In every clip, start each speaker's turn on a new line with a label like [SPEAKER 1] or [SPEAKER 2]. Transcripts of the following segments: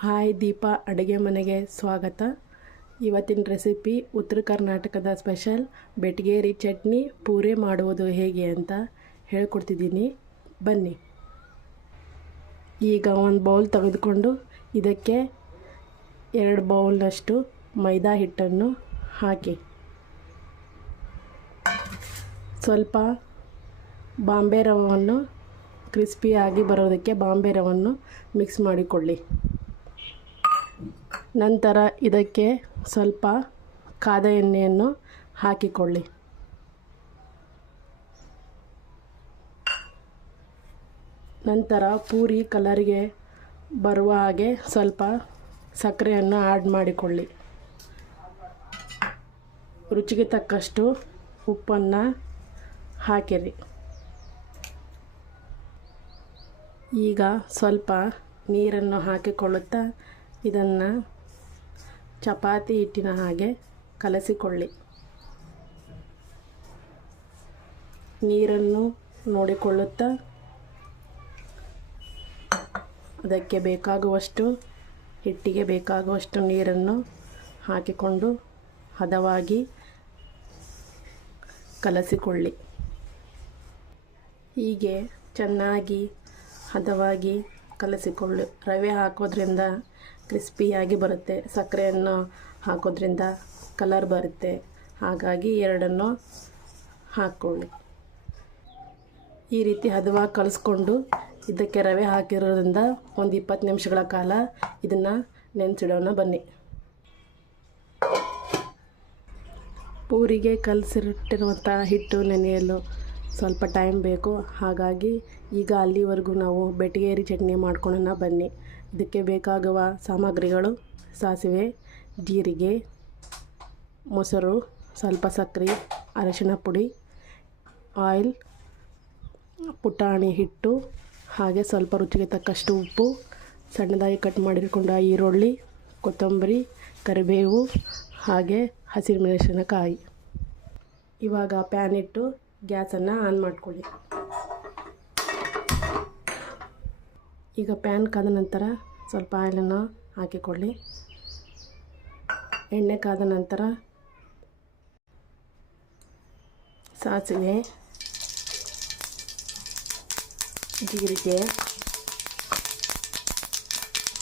[SPEAKER 1] Hi Deepa, ಅಡುಗೆ ಮನೆಗೆ ಸ್ವಾಗತ. ಇವತ್ತಿನ ರೆಸಿಪಿ ಉತ್ತರ ಕರ್ನಾಟಕದ ಸ್ಪೆಷಲ್ ಬೆಟ್ಗೇರಿ ಚಟ್ನಿ ಪೂರಿ ಮಾಡುವುದು ಹೇಗೆ ಅಂತ ಹೇಳ್ಕೊಡ್ತಿದ್ದೀನಿ. ಬನ್ನಿ. ಈಗ ಒಂದು ಬೌಲ್ ತೆಗೆದುಕೊಂಡು ಇದಕ್ಕೆ ಎರಡು ಬೌಲ್ನಷ್ಟು ಮೈದಾ ಹಿಟ್ಟನ್ನು ಹಾಕಿ. ಸ್ವಲ್ಪ ಬಾಂಬೆ ರವವನ್ನು ಕ್ರಿಸ್ಪಿಯಾಗಿ ಬರೋದಕ್ಕೆ ಬಾಂಬೆ ರವನ್ನು ಮಿಕ್ಸ್ ಮಾಡಿಕೊಳ್ಳಿ. ನಂತರ ಇದಕ್ಕೆ ಸ್ವಲ್ಪ ಕಾದ ಎಣ್ಣೆಯನ್ನು ಹಾಕಿಕೊಳ್ಳಿ. ನಂತರ ಪೂರಿ ಕಲರಿಗೆ ಬರುವ ಹಾಗೆ ಸ್ವಲ್ಪ ಸಕ್ಕರೆಯನ್ನು ಆ್ಯಡ್ ಮಾಡಿಕೊಳ್ಳಿ. ರುಚಿಗೆ ತಕ್ಕಷ್ಟು ಉಪ್ಪನ್ನು ಹಾಕಿರಿ. ಈಗ ಸ್ವಲ್ಪ ನೀರನ್ನು ಹಾಕಿಕೊಳ್ಳುತ್ತಾ ಇದನ್ನು ಚಪಾತಿ ಹಿಟ್ಟಿನ ಹಾಗೆ ಕಲಸಿಕೊಳ್ಳಿ. ನೀರನ್ನು ನೋಡಿಕೊಳ್ಳುತ್ತಾ ಅದಕ್ಕೆ ಬೇಕಾಗುವಷ್ಟು, ಹಿಟ್ಟಿಗೆ ಬೇಕಾಗುವಷ್ಟು ನೀರನ್ನು ಹಾಕಿಕೊಂಡು ಹದವಾಗಿ ಕಲಸಿಕೊಳ್ಳಿ. ಹೀಗೆ ಚೆನ್ನಾಗಿ ಹದವಾಗಿ ಕಲಸಿಕೊಳ್ಳಿ. ರವೆ ಹಾಕೋದ್ರಿಂದ ಕ್ರಿಸ್ಪಿಯಾಗಿ ಬರುತ್ತೆ. ಸಕ್ಕರೆಯನ್ನು ಹಾಕೋದ್ರಿಂದ ಕಲರ್ ಬರುತ್ತೆ. ಹಾಗಾಗಿ ಎರಡನ್ನು ಹಾಕ್ಕೊಳ್ಳಿ. ಈ ರೀತಿ ಹದವಾಗಿ ಕಲಿಸ್ಕೊಂಡು ಇದಕ್ಕೆ ರವೆ ಹಾಕಿರೋದ್ರಿಂದ ಒಂದು ಇಪ್ಪತ್ತು ನಿಮಿಷಗಳ ಕಾಲ ಇದನ್ನು ನೆನೆಸಿಡೋಣ ಬನ್ನಿ. ಪೂರಿಗೆ ಕಲಸಿಟ್ಟಿರುವಂಥ ಹಿಟ್ಟು ನೆನೆಯಲು ಸ್ವಲ್ಪ ಟೈಮ್ ಬೇಕು. ಹಾಗಾಗಿ ಈಗ ಅಲ್ಲಿವರೆಗೂ ನಾವು ಬೆಟಗೇರಿ ಚಟ್ನಿ ಮಾಡ್ಕೊಳ್ಳೋಣ ಬನ್ನಿ. ಇದಕ್ಕೆ ಬೇಕಾಗುವ ಸಾಮಗ್ರಿಗಳು, ಸಾಸಿವೆ, ಜೀರಿಗೆ, ಮೊಸರು, ಸ್ವಲ್ಪ ಸಕ್ಕರೆ, ಅರಶಿನ ಪುಡಿ, ಆಯಿಲ್, ಪುಟಾಣಿ ಹಿಟ್ಟು, ಹಾಗೆ ಸ್ವಲ್ಪ ರುಚಿಗೆ ತಕ್ಕಷ್ಟು ಉಪ್ಪು, ಸಣ್ಣದಾಗಿ ಕಟ್ ಮಾಡಿಕೊಂಡ ಈರುಳ್ಳಿ, ಕೊತ್ತಂಬರಿ, ಕರಿಬೇವು, ಹಾಗೆ ಹಸಿರು ಮೆಣಸಿನಕಾಯಿ. ಇವಾಗ ಪ್ಯಾನ್ ಇಟ್ಟು ಗ್ಯಾಸನ್ನು ಆನ್ ಮಾಡ್ಕೊಳ್ಳಿ. ಈಗ ಪ್ಯಾನ್ ಕಾದ ನಂತರ ಸ್ವಲ್ಪ ಆಯಿಲನ್ನು ಹಾಕಿಕೊಳ್ಳಿ. ಎಣ್ಣೆ ಕಾದ ನಂತರ ಸಾಸಿವೆ, ಜೀರಿಗೆ,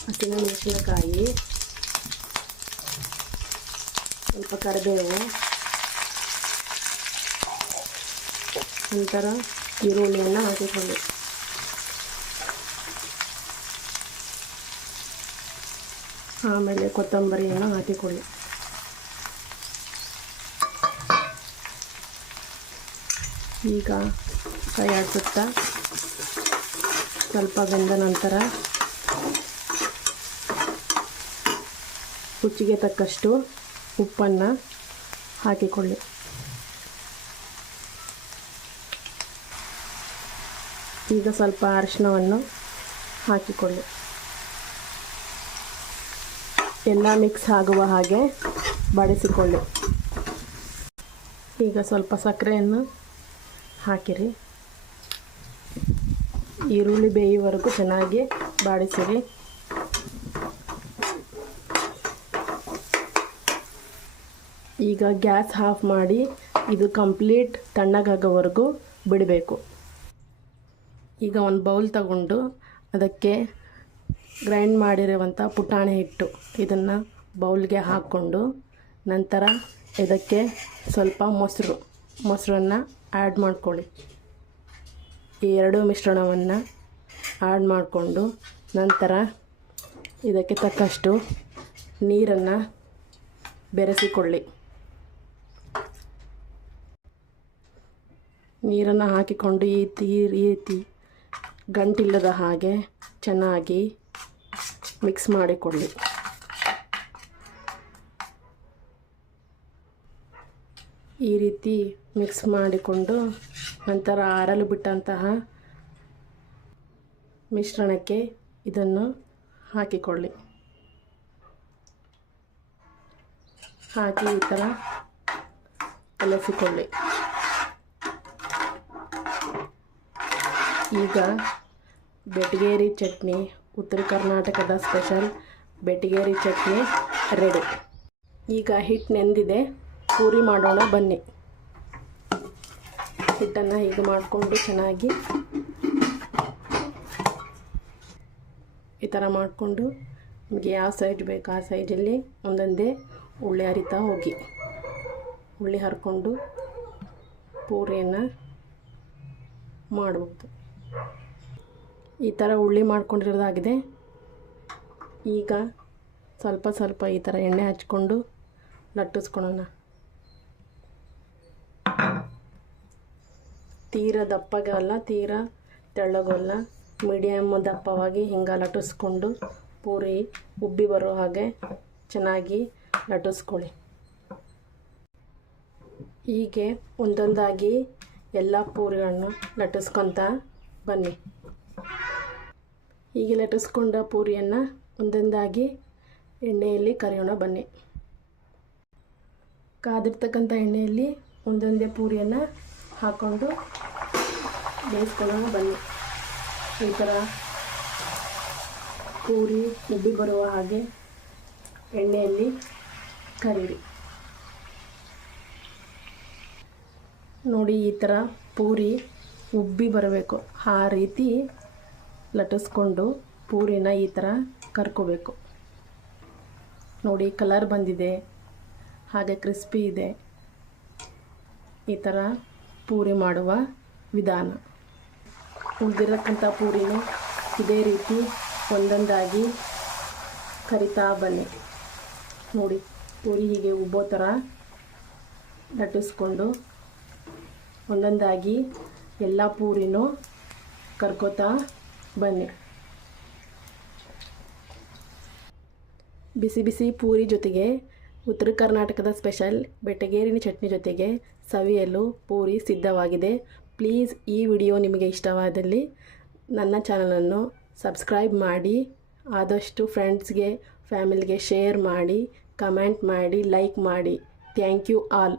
[SPEAKER 1] ಹಸಿಮೆಣಸಿನಕಾಯಿ, ಸ್ವಲ್ಪ ಕರಿಬೇವು, ನಂತರ ಈರುಳ್ಳಿಯನ್ನು ಹಾಕಿಕೊಳ್ಳಿ. ಆಮೇಲೆ ಕೊತ್ತಂಬರಿಯನ್ನು ಹಾಕಿಕೊಳ್ಳಿ. ಈಗ ಕೈ ಸ್ವಲ್ಪ ಬೆಂದ ನಂತರ ರುಚಿಗೆ ತಕ್ಕಷ್ಟು ಉಪ್ಪನ್ನು ಹಾಕಿಕೊಳ್ಳಿ. ಈಗ ಸ್ವಲ್ಪ ಅರಿಶಿನವನ್ನು ಹಾಕಿಕೊಳ್ಳಿ. ಎಲ್ಲ ಮಿಕ್ಸ್ ಆಗುವ ಹಾಗೆ ಬಡಿಸಿಕೊಳ್ಳಿ. ಈಗ ಸ್ವಲ್ಪ ಸಕ್ಕರೆಯನ್ನು ಹಾಕಿರಿ. ಈರುಳ್ಳಿ ಬೇಯುವವರೆಗೂ ಚೆನ್ನಾಗಿ ಬಾಡಿಸಿರಿ. ಈಗ ಗ್ಯಾಸ್ ಆಫ್ ಮಾಡಿ ಇದು ಕಂಪ್ಲೀಟ್ ತಣ್ಣಗಾಗೋವರೆಗೂ ಬಿಡಬೇಕು. ಈಗ ಒಂದು ಬೌಲ್ ತಗೊಂಡು ಅದಕ್ಕೆ ಗ್ರೈಂಡ್ ಮಾಡಿರುವಂಥ ಪುಟಾಣಿ ಹಿಟ್ಟು. ಇದನ್ನು ಬೌಲ್ಗೆ ಹಾಕ್ಕೊಂಡು ನಂತರ ಇದಕ್ಕೆ ಸ್ವಲ್ಪ ಮೊಸರು. ಮೊಸರನ್ನು ಆ್ಯಡ್ ಮಾಡ್ಕೊಳ್ಳಿ. ಈ ಎರಡು ಮಿಶ್ರಣವನ್ನು ಆ್ಯಡ್ ಮಾಡಿಕೊಂಡು ನಂತರ ಇದಕ್ಕೆ ತಕ್ಕಷ್ಟು ನೀರನ್ನು ಬೆರೆಸಿಕೊಳ್ಳಿ. ನೀರನ್ನು ಹಾಕಿಕೊಂಡು ಈ ತೀ ರೀತಿ ಗಂಟಿಲ್ಲದ ಹಾಗೆ ಚೆನ್ನಾಗಿ ಮಿಕ್ಸ್ ಮಾಡಿಕೊಳ್ಳಿ ಈ ರೀತಿ ಮಿಕ್ಸ್ ಮಾಡಿಕೊಂಡು ನಂತರ ಆರಲು ಬಿಟ್ಟಂತಹ ಮಿಶ್ರಣಕ್ಕೆ ಇದನ್ನು ಹಾಕಿಕೊಳ್ಳಿ. ಹಾಕಿ ಈ ಥರ ಕಲಸಿಕೊಳ್ಳಿ ಈಗ ಬೆಟಗೇರಿ ಚಟ್ನಿ ಉತ್ತರ ಕರ್ನಾಟಕದ ಸ್ಪೆಷಲ್ ಬೆಟ್ಟಿಗೇರಿ ಚಟ್ನಿ ರೆಡಿ. ಈಗ ಹಿಟ್ಟು ನೆಂದಿದೆ. ಪೂರಿ ಮಾಡೋಣ, ಬನ್ನಿ. ಹಿಟ್ಟನ್ನು ಹೀಗೆ ಮಾಡಿಕೊಂಡು ಚೆನ್ನಾಗಿ ಈ ಥರ ಮಾಡಿಕೊಂಡು ನಿಮಗೆ ಯಾವ ಸೈಜ್ ಬೇಕು ಆ ಸೈಜಲ್ಲಿ ಒಂದೊಂದೇ ಉಳ್ಳಿ ಹರಿತಾ ಹೋಗಿ. ಉಳ್ಳಿ ಹರ್ಕೊಂಡು ಪೂರಿಯನ್ನು ಮಾಡ್ಬೋದು. ಈ ಥರ ಉಳ್ಳಿ ಮಾಡ್ಕೊಂಡಿರೋದಾಗಿದೆ. ಈಗ ಸ್ವಲ್ಪ ಸ್ವಲ್ಪ ಈ ಥರ ಎಣ್ಣೆ ಹಚ್ಕೊಂಡು ಲಟ್ಟಿಸ್ಕೊಳೋಣ. ತೀರ ದಪ್ಪಗಲ್ಲ ತೀರ ತೆಳ್ಳಗಲ್ಲ ಮೀಡಿಯಮ್ ದಪ್ಪವಾಗಿ ಹಿಂಗೆ ಲಟ್ಟಿಸ್ಕೊಂಡು ಪೂರಿ ಉಬ್ಬಿ ಬರೋ ಹಾಗೆ ಚೆನ್ನಾಗಿ ಲಟ್ಟಿಸ್ಕೊಳ್ಳಿ. ಹೀಗೆ ಒಂದೊಂದಾಗಿ ಎಲ್ಲ ಪೂರಿಗಳನ್ನು ಲಟ್ಟಿಸ್ಕೊತ ಬನ್ನಿ. ಹೀಗೆ ಲಟ್ಟಿಸ್ಕೊಂಡ ಪೂರಿಯನ್ನು ಒಂದೊಂದಾಗಿ ಎಣ್ಣೆಯಲ್ಲಿ ಕರಿಯೋಣ ಬನ್ನಿ. ಕಾದಿರ್ತಕ್ಕಂಥ ಎಣ್ಣೆಯಲ್ಲಿ ಒಂದೊಂದೇ ಪೂರಿಯನ್ನು ಹಾಕ್ಕೊಂಡು ಬೇಯಿಸ್ಕೊಳ್ಳೋಣ ಬನ್ನಿ. ಈ ಥರ ಪೂರಿ ಉಬ್ಬಿ ಬರುವ ಹಾಗೆ ಎಣ್ಣೆಯಲ್ಲಿ ಕರೀರಿ. ನೋಡಿ ಈ ಥರ ಪೂರಿ ಉಬ್ಬಿ ಬರಬೇಕು. ಆ ರೀತಿ ಲಟ್ಟಿಸ್ಕೊಂಡು ಪೂರಿನ ಈ ಥರ ಕರ್ಕೋಬೇಕು. ನೋಡಿ ಕಲರ್ ಬಂದಿದೆ, ಹಾಗೆ ಕ್ರಿಸ್ಪಿ ಇದೆ. ಈ ಥರ ಪೂರಿ ಮಾಡುವ ವಿಧಾನ. ಉಳಿದಿರತಕ್ಕಂಥ ಪೂರಿನೂ ಇದೇ ರೀತಿ ಒಂದೊಂದಾಗಿ ಕರಿತಾ ಬನ್ನಿ. ನೋಡಿ, ಪೂರಿ ಹೀಗೆ ಉಬ್ಬೋ ಥರ ಲಟ್ಟಿಸ್ಕೊಂಡು ಒಂದೊಂದಾಗಿ ಎಲ್ಲ ಪೂರಿನೂ ಕರ್ಕೋತಾ ಬನ್ನಿ. ಬಿಸಿ ಬಿಸಿ ಪೂರಿ ಜೊತೆಗೆ ಉತ್ತರ ಕರ್ನಾಟಕದ ಸ್ಪೆಷಲ್ ಬೆಟ್ಟಗೇರಿನ ಚಟ್ನಿ ಜೊತೆಗೆ ಸವಿಯಲು ಪೂರಿ ಸಿದ್ಧವಾಗಿದೆ. ಪ್ಲೀಸ್ ಈ ವಿಡಿಯೋ ನಿಮಗೆ ಇಷ್ಟವಾದಲ್ಲಿ ನನ್ನ ಚಾನಲನ್ನು ಸಬ್ಸ್ಕ್ರೈಬ್ ಮಾಡಿ, ಆದಷ್ಟು ಫ್ರೆಂಡ್ಸ್ಗೆ, ಫ್ಯಾಮಿಲಿಗೆ ಶೇರ್ ಮಾಡಿ, ಕಮೆಂಟ್ ಮಾಡಿ, ಲೈಕ್ ಮಾಡಿ. Thank you all.